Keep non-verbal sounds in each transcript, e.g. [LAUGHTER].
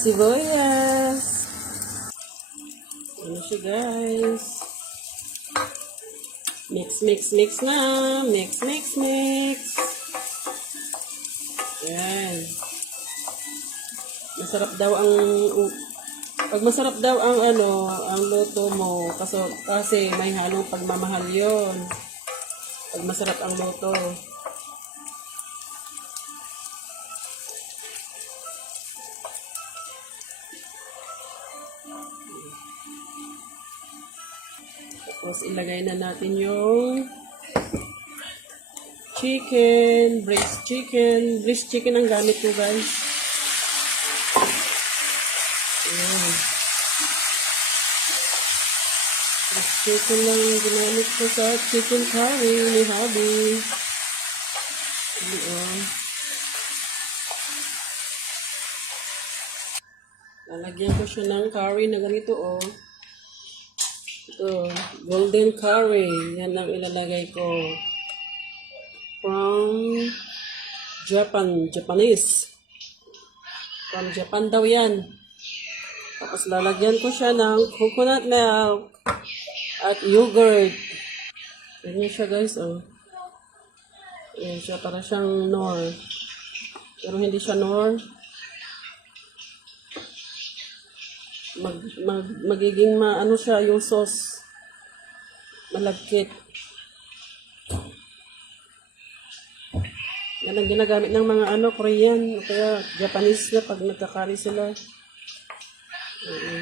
sibuyas. Ano siya guys? Mix, mix, mix na. Mix, mix, mix. Yan. Masarap daw ang pag masarap daw ang ano, ang luto mo kasi kasi may halong pagmamahal 'yon. Pag masarap ang luto. Tapos ilagay na natin yung chicken, braised chicken. Braised chicken ang gamit ko guys. Ayan. Braised chicken lang ang ginamit ko sa chicken curry ni Hubby. Ayan. Lalagyan ko siya ng curry na ganito oh. Ito, golden curry. Yan ang ilalagay ko. From Japan, Japanese. From Japan daw yan. Tapos lalagyan ko siya ng coconut milk at yogurt. Ganyan siya guys, oh. Yan siya, para siyang nor. Pero hindi siya nor. Mag, mag, magiging maano siya yung sauce. Malagkit. Yan ang ginagamit ng mga ano, Korean, o kaya Japanese na pag nagkakari sila. Oo.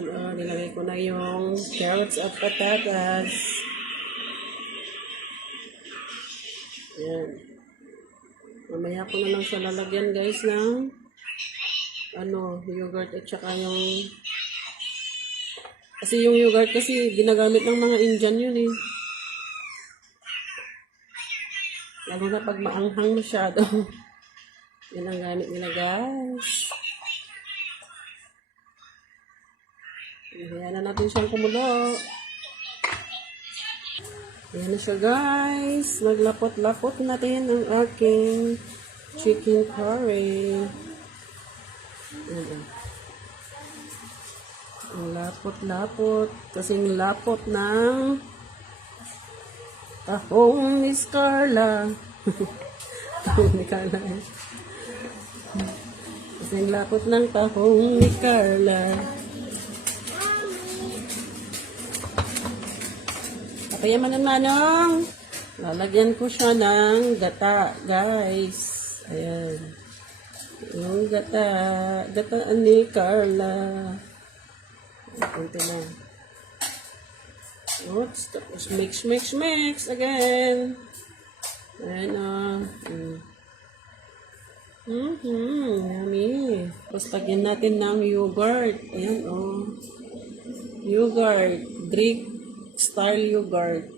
Ano, nilagay ko na yung carrots at patatas. Yan. Mamaya ko na lang siya lalagyan guys ng ano, yogurt at saka yung kasi yung yogurt kasi ginagamit ng mga Indian yun eh. Lalo na pag maanghang masyado. [LAUGHS] Yan ang gamit nila guys. Hayaan na natin siyang kumulo. Ayan na siya guys. Naglapot-lapot natin ang aking chicken curry. Lapot-lapot. Kasing lapot ng tahong ni Scarla. [LAUGHS] tahong ni Carla. Kasing lapot ng tahong ni Carla. Papayaman ng manong. Lalagyan ko siya ng gata, guys. Ayan. Yung gata. Gata ni Carla. Kunti lang. Oops. Tapos mix, mix, mix again. Ayan o. Mm. Mm-hmm. Yummy. Tapos lagyan natin ng yogurt. Ayan o. Oh. Yogurt. Greek style yogurt.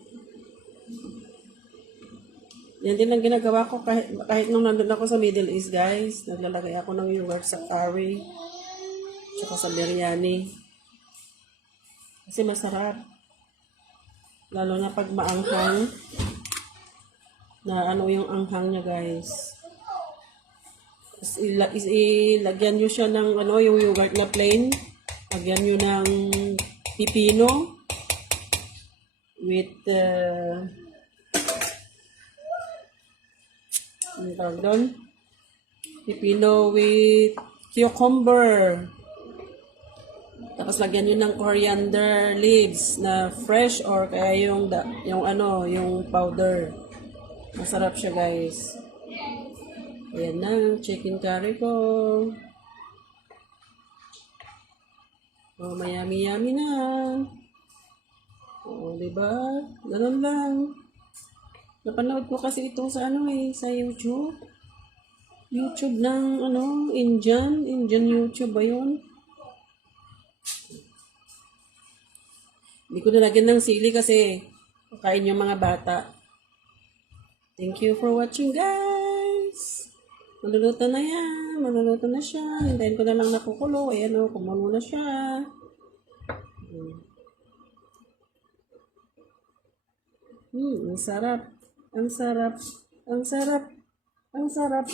Yan din ang ginagawa ko kahit, kahit nung nandun ako sa Middle East, guys. Naglalagay ako ng yogurt sa curry. Tsaka sa biryani. Kasi masarap. Lalo na pag maanghang. Na ano yung anghang niya, guys. Is, is, ilagyan nyo siya ng ano, yung yogurt na plain. Lagyan nyo ng pipino with uh, ano? Pipino with cucumber. Tapos lagyan nyo ng coriander leaves na fresh or kaya yung, da, yung ano, yung powder. Masarap siya guys. Ayan na, chicken curry ko. Oh, mayami-yami na. Oo, di ba? Ganun lang. Napanood ko kasi ito sa ano eh, sa YouTube. YouTube ng ano, Indian. Indian YouTube ba yun? Hindi ko nalagyan ng sili kasi kain yung mga bata. Thank you for watching guys. Maluluto na yan. Maluluto na siya. Hintayin ko na lang nakukulo. Ayan o, kumulo na siya. Hmm. Hmm, ang sarap. Ang sarap. Ang sarap. Ang sarap.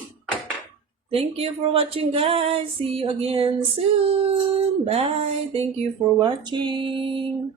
Thank you for watching, guys. See you again soon. Bye. Thank you for watching.